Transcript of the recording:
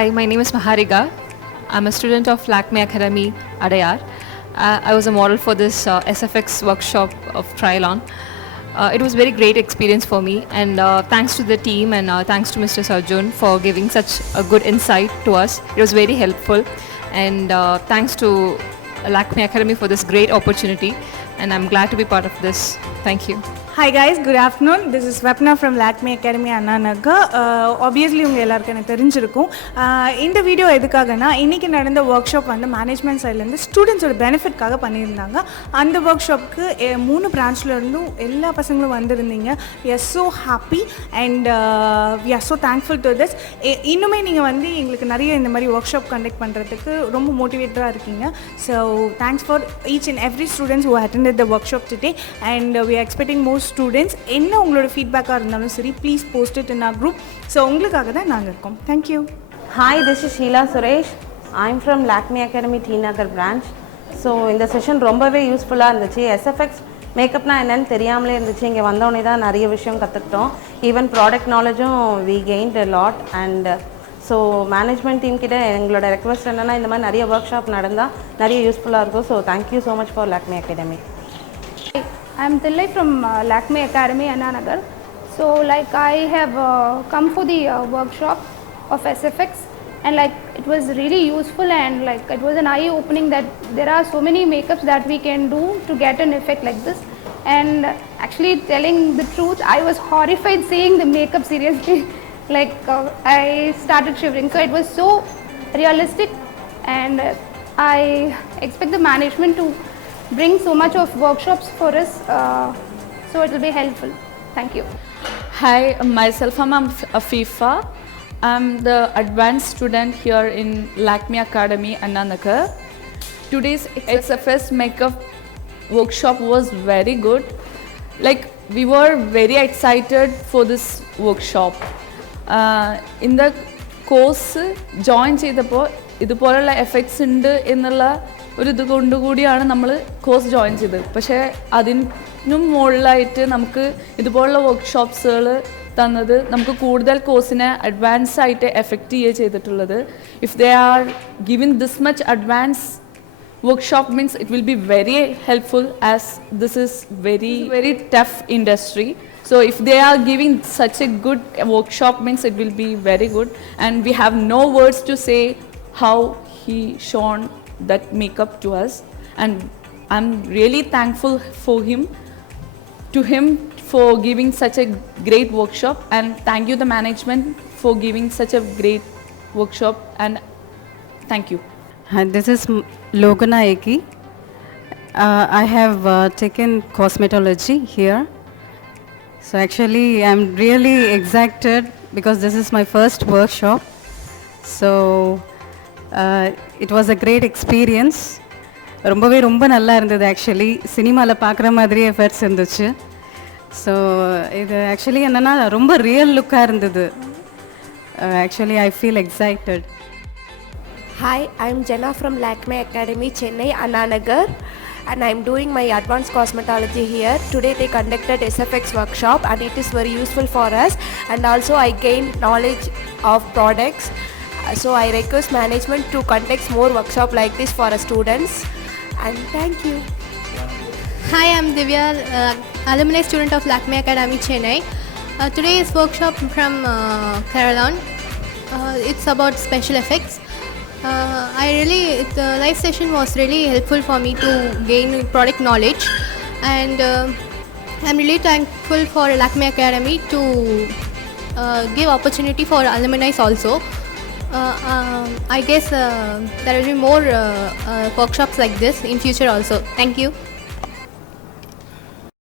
Hi, my name is Mahariga. I'm a student of Lakme Academy, Adayar. I was a model for this SFX workshop of Krylon. It was a very great experience for me, and thanks to the team and thanks to Mr. Sarjun for giving such a good insight to us. It was very helpful, and thanks to Lakme Academy for this great opportunity, and I'm glad to be part of this. Thank you. Hi guys, good afternoon. This is Swapna from Lakme Academy, Anna Nagar. Obviously உங்க எல்லாருக்கும் எனக்கு தெரிஞ்சிருக்கும். இந்த வீடியோ எதுக்காகனா இன்னைக்கு நடந்த work shop வந்து மேனேஜ்மெண்ட் சைடுல இருந்து ஸ்டூடண்ட்ஸோட பெனிஃபிட்காக பண்ணியிருந்தாங்க. அந்த ஒர்க் ஷாப்க்கு 3 பிரான்ச்ல இருந்தும் எல்லா பசங்களும் வந்திருந்தீங்க. We are so happy and we are so thankful to this. இன்னுமே நீங்க வந்து எங்களுக்கு நிறைய இந்த மாதிரி ஒர்க் ஷாப் கண்டக்ட் பண்றதுக்கு ரொம்ப மோட்டிவேட்டரா இருக்கீங்க. So thanks for each and every students who attended the workshop today, and we are expecting more students. என்ன உங்களோட ஃபீட்பேக்காக இருந்தாலும் சரி, please post it in our group. So உங்களுக்காக தான் நாங்கள் இருக்கோம். Thank you. Hi, this is Sheela Suresh. I'm from Lakme academy T Nagar branch. So இந்த செஷன் ரொம்பவே யூஸ்ஃபுல்லாக இருந்துச்சு. எஸ்எஃப்எக்ஸ் மேக்கப்னா என்னன்னு தெரியாமலே இருந்துச்சு. இங்கே வந்தோடனே தான் நிறைய விஷயம் கற்றுக்கிட்டோம். ஈவன் ப்ராடக்ட் நாலேஜும் we gained a lot. And so management team கிட்ட எங்களோட ரெக்வஸ்ட் என்னென்னா இந்த மாதிரி நிறைய ஒர்க் ஷாப் நடந்தால் நிறைய யூஸ்ஃபுல்லாக இருக்கும். So thank you so much for Lakme academy. I'm Tillai from Lakme Academy, Anna Nagar. So like I have come for the workshop of SFX, and like it was really useful, and like it was an eye opening that there are so many makeups that we can do to get an effect like this. And actually telling the truth, I was horrified seeing the makeup seriously. Like I started shivering. So it was so realistic, and I expect the management to bring so much of workshops for us, so it will be helpful. Thank you. Hi, myself I'm Afifa. I'm the advanced student here in Lakme Academy, Anna Nagar. Today's SFX Makeup workshop was very good. Like we were very excited for this workshop. In the course join ചെയ്തപ്പോൾ ഇതുപോലുള്ള എഫക്ട്സ് ഉണ്ട് എന്നുള്ള ഒരു ഇത് കൊണ്ടുകൂടിയാണ് നമ്മൾ course join ചെയ്തത്. പക്ഷേ അതിനും മുകളിലായിട്ട് നമുക്ക് ഇതുപോലുള്ള വർക്ക്ഷോപ്സുകൾ തന്നത് നമുക്ക് കൂടുതൽ കോഴ്സിനെ അഡ്വാൻസ് ആയിട്ട് എഫക്റ്റ് ചെയ്യുക ചെയ്തിട്ടുള്ളത്. If they are giving this much advance workshop means it will be very helpful as this is very tough industry. So if they are giving such a good workshop means it will be very good, and we have no words to say how he shown that makeup to us, and I'm really thankful to him for giving such a great workshop, and thank you the management for giving such a great workshop, and thank you. This is Logana Eki. I have taken cosmetology here. So actually I'm really excited because this is my first workshop. So it was a great experience. ரொம்ப நல்லா இருந்தது. ஆக்சுவலி சினிமாவில் பார்க்குற மாதிரியே எஃபர்ட்ஸ் இருந்துச்சு. ஸோ இது ஆக்சுவலி என்னென்னா ரொம்ப ரியல் லுக்காக இருந்தது. Actually I feel excited. Hi, I'm Jenna from Lakme Academy, Chennai, Anna Nagar, and I'm doing my advanced cosmetology here. Today they conducted SFX workshop, and it is very useful for us, and also I gained knowledge of products. So I request management to conduct more workshop like this for our students, and thank you. Hi, I'm Divya, alumni student of Lakme Academy, Chennai. Today's workshop from Krylon. It's about special effects. The live session was really helpful for me to gain product knowledge, and I'm really thankful for Lakme Academy to give opportunity for alumni also. I guess there will be more workshops like this in future also. Thank you.